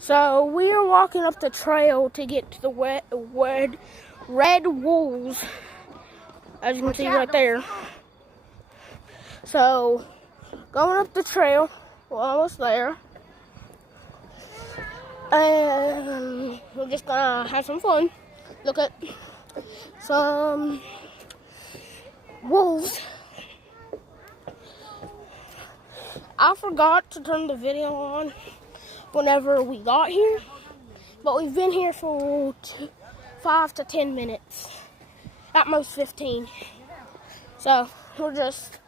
So we are walking up the trail to get to the red wolves, as you can see right there. So going up the trail, we're almost there, and we're just gonna have some fun. Look at some wolves. I forgot to turn the video on whenever we got here, but we've been here for 5 to 10 minutes, at most 15. So we're just,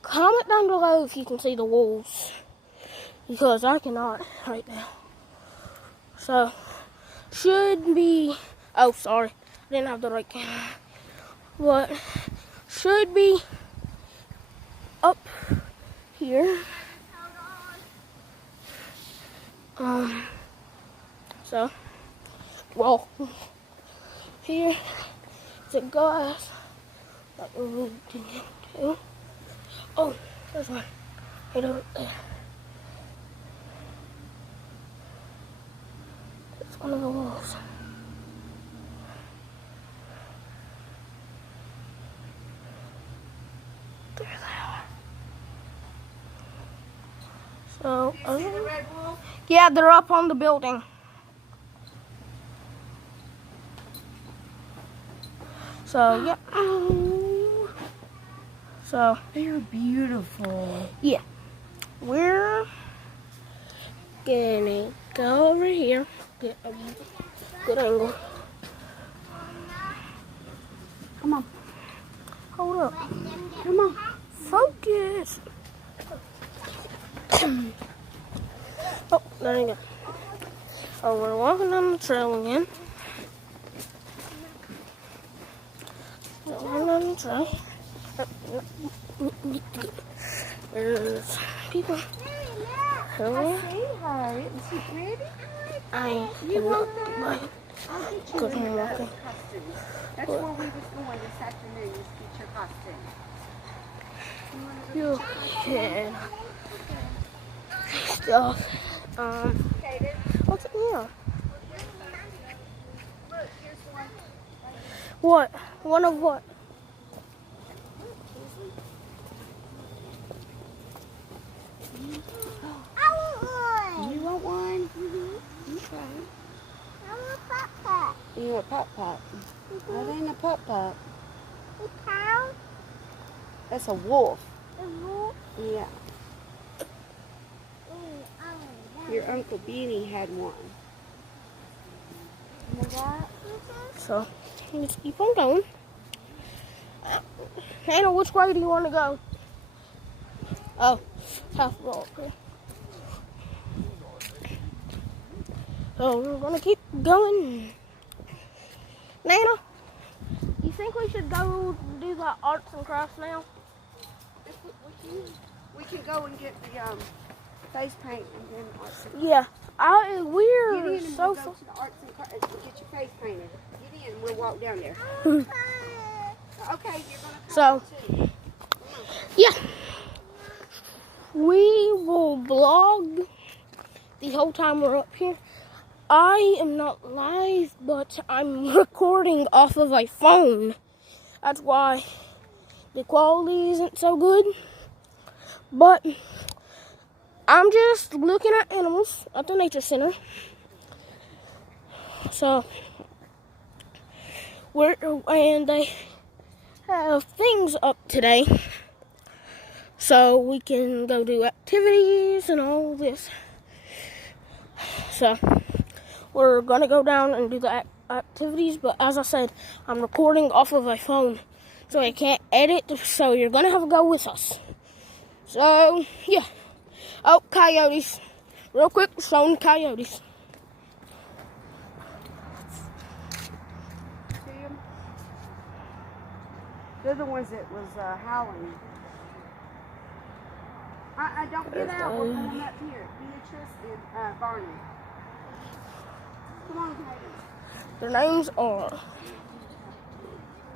comment down below if you can see the wolves, because I cannot right now. So should be, oh sorry, I didn't have the right camera, but should be up here. So, well, here is a glass that we're moving into. Oh, there's one right over there. It's one of the wolves. There they are. So, you see the red wolf? Yeah, they're up on the building. So, yeah. So, They're beautiful. yeah. We're gonna go over here, get a good angle. Come on. Hold up. Come on. Focus. Oh, there you go. Oh, we're walking down the trail again. Walking down the trail. There's people. Hello. See her. Isn't she pretty? I You cannot want do her? my I'll get good you another walking. costume. That's where we was going this afternoon, is get your costume. You can stuff. What's in here? Look, here's one. What? One of what? You want one? Okay. You want pop-pop? That ain't a pop-pop. That's a wolf. Yeah. Your Uncle Beanie had one. So, let's keep on going. Hannah, which way do you want to go? Oh, half roll. Okay. So, we're going to keep going. Nana, you think we should go do the arts and crafts now? We can go and get the face paint and then arts and Yeah. We're Get in and so we'll go to the arts and crafts and get your face painted. Get in, we'll walk down there. far. Okay, you're gonna come So, too. yeah. We will vlog the whole time we're up here. I am not live, but I'm recording off of a phone. That's why the quality isn't so good. But I'm just looking at animals at the nature center. So they have things up today, so we can go do activities and all this. So we're gonna go down and do the activities, but as I said, I'm recording off of a phone, so I can't edit, so you're gonna have to go with us. So, yeah. Oh, coyotes. Real quick, showing coyotes. See 'em? They're the ones that was howling. Don't get out. We're going up here. Beatrice and Barney. Come on, Hayden. Their names are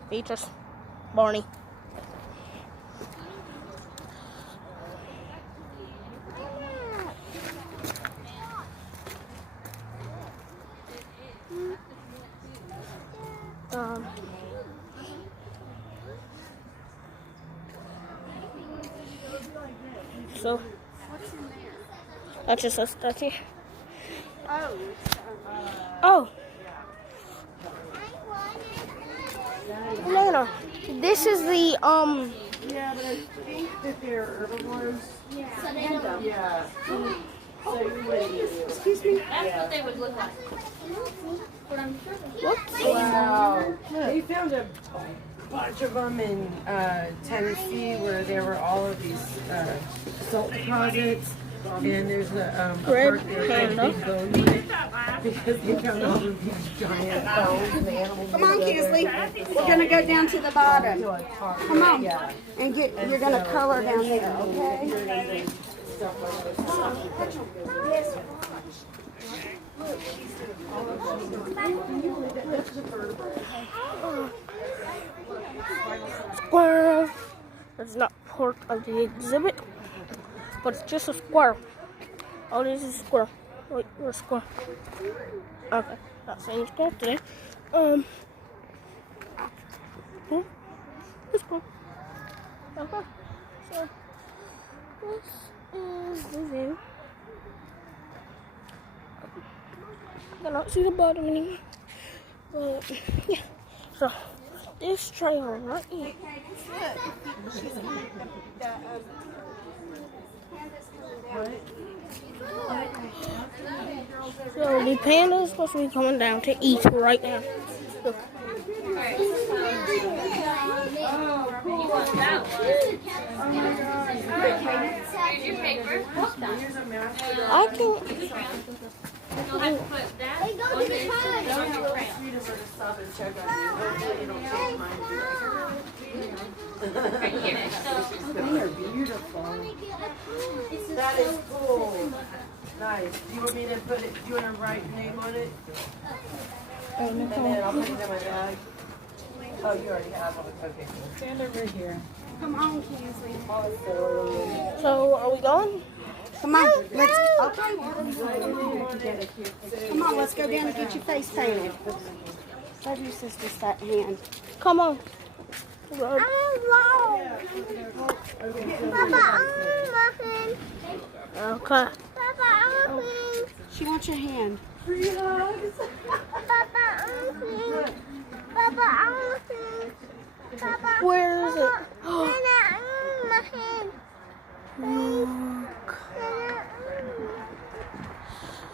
Beatrice, Barney. so What's in there? that's just a statue. Oh, Oh. Nana, this is the Yeah, but I think that they're herbivores. Yeah. So you would. excuse me. That's what they would look like. whoops. Wow. They found a bunch of them in Tennessee where there were all of these salt deposits. And there's a Red park there called panda. Big Bone Unit because they found all of these giant bones and animals. Come on, Kinsley. We're gonna go down to the bottom. Come on, and get. You're gonna color down there, okay? Squirrel. That's not part of the exhibit, but it's just a squirrel. Oh, this is a squirrel. Wait, where's a squirrel? Okay, not saying squirrel today. This squirrel. Okay, so this is the view. I cannot see the bottom anymore. But yeah, so this trail right here. So the panda is supposed to be coming down to eat right now. Look. Here's your paper. I can. You'll have to put that on this and on your crayon. Right here. So, They are beautiful. That is cool. Nice. Do you want me to put it? Do you want to write your name on it? And then I'll put it in my bag. Oh, you already have one. Okay, cool. Stand over here. Come on, Kinsley. So are we going? Come on, let's. Okay. Come on, let's go down and get your face painted. Love your sister's fat hand. Come on. Papa, Okay. Papa, I'm She wants your hand. Papa, Papa, Where is it? my hand.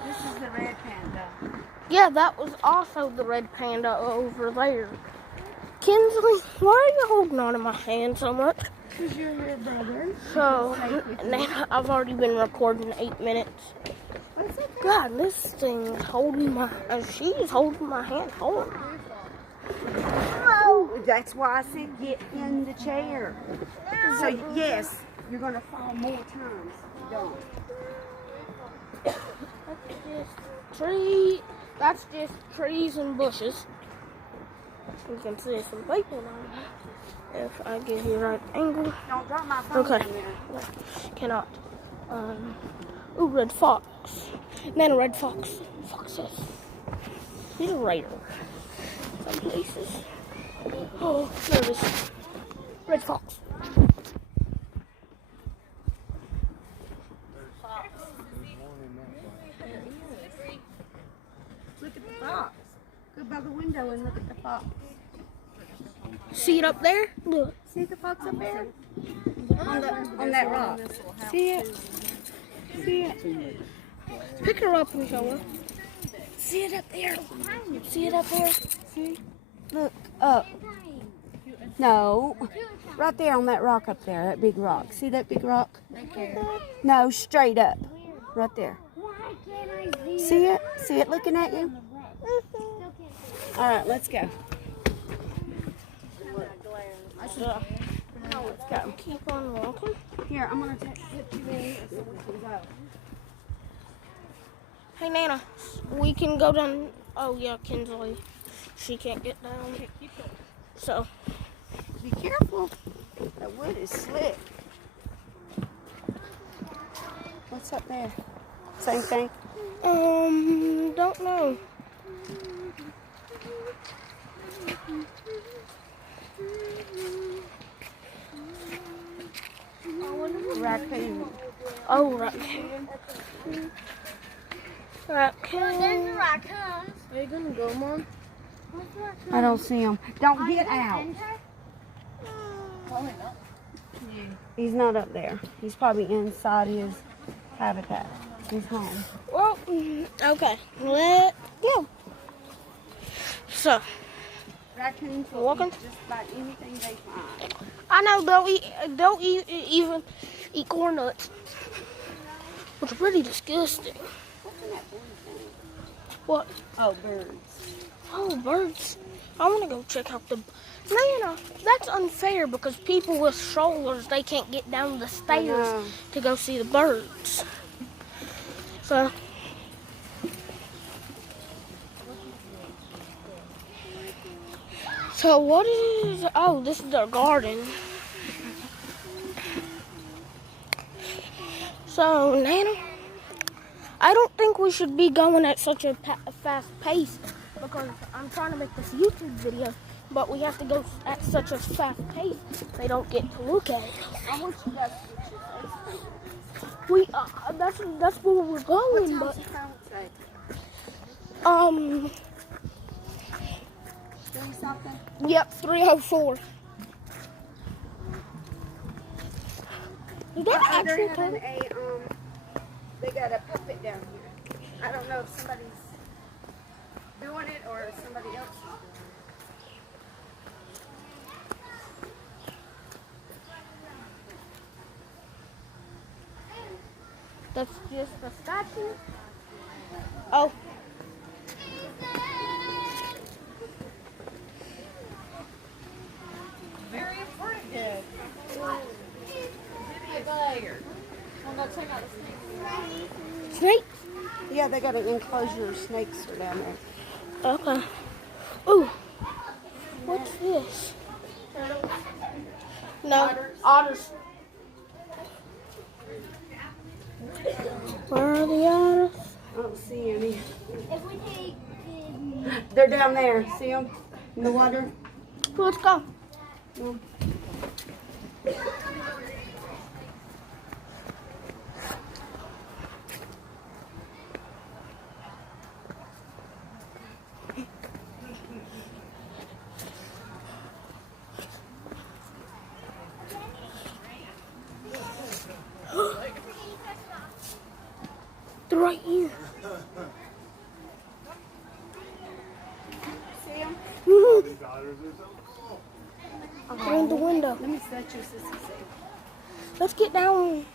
This is the red panda. Yeah, that was also the red panda over there. Kinsley, why are you holding on to my hand so much? Because you're your brother. So, now I've already been recording 8 minutes. What's it? God, this thing is holding my, she's holding my hand hard. Oh, that's why I said get in the chair. So yes, you're gonna fall more times. Don't. That's just trees and bushes. You can see some people down there. If I give you the right angle. Don't drop my phone Okay. in there. Cannot. Ooh, red fox. Nana, red fox. Foxes. He's a raider. Some places. Oh, there it is. Red fox. Look at the fox. Go by the window and look at the fox. See it up there? Look. See the fox up there? On that rock. See it? See it? Pick her up and show her. See it up there? See it up there? See? Look up. No. Right there on that rock up there, that big rock. See that big rock? No, straight up. Right there. See it? See it looking at you? All right, let's go. So, Let's go. keep on walking. Here, I'm gonna put you in here so we can go. Hey, Nana, we can go down. Oh, yeah, Kinsley. She can't get down. So, Be careful. That wood is slick. What's up there? Same thing. don't know. Raccoon. Oh, raccoon. Raccoon. raccoon. Are you gonna go, Mom? I don't see him. Don't get out. He's not up there. He's probably inside his habitat. He's home. Well, okay. Let's go. So, Raccoons will Walking. eat just about anything they find. I know they'll even eat corn nuts, which are pretty disgusting. What's in that blue thing? What? Oh, birds. Oh, birds. I want to go check out the... No, you know, that's unfair because people with strollers, they can't get down the stairs know. to go see the birds. So... So what is... Oh, this is their garden. So, Nana, I don't think we should be going at such a fast pace because I'm trying to make this YouTube video, but we have to go at such a fast pace they don't get to look at it. I want you guys to get your face cream. That's where we're going, What but time's the say? 3-something? Yep, 3:04. Is that They're actually having they got a puppet down here. I don't know if somebody's doing it or if somebody else is. That's just a statue? Oh. Very important. There. Well, no, check out the snakes. Snakes? Yeah, they got an enclosure. Snakes are down there. Okay. Ooh. What's this? No. Otters. Where are the otters? I don't see any. If we take They're down there. See them in the water? Let's go. No. They're right here. See them? They're in the window. Let me set your sissy see. Let's get down.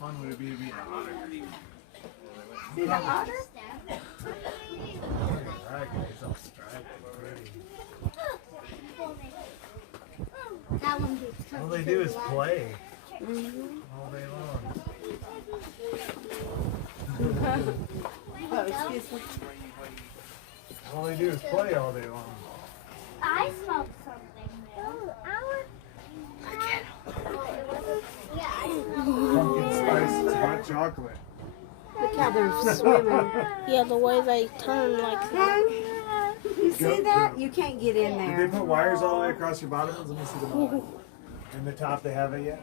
How fun would it be to be an otter? See the otter? Dragon is all striped and pretty. that one gets All they do is play all day long. Oh, excuse me. All they do is play all day long. I smelled something there. Oh, yeah, I smelled Pumpkin spice hot chocolate. Look how they're swimming. Yeah, the way they turn like that. You see that? You can't get in Did they there. put wires all the way across your bottom ones? Let me see them. In the top, they have it yet?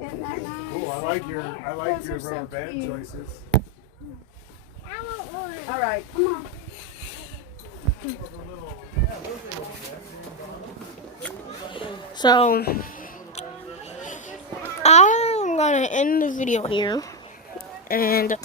Isn't that nice? Cool. I like your Those are so rubber band cute. choices. I want one. All right, come on. So, I'm gonna end the video here. And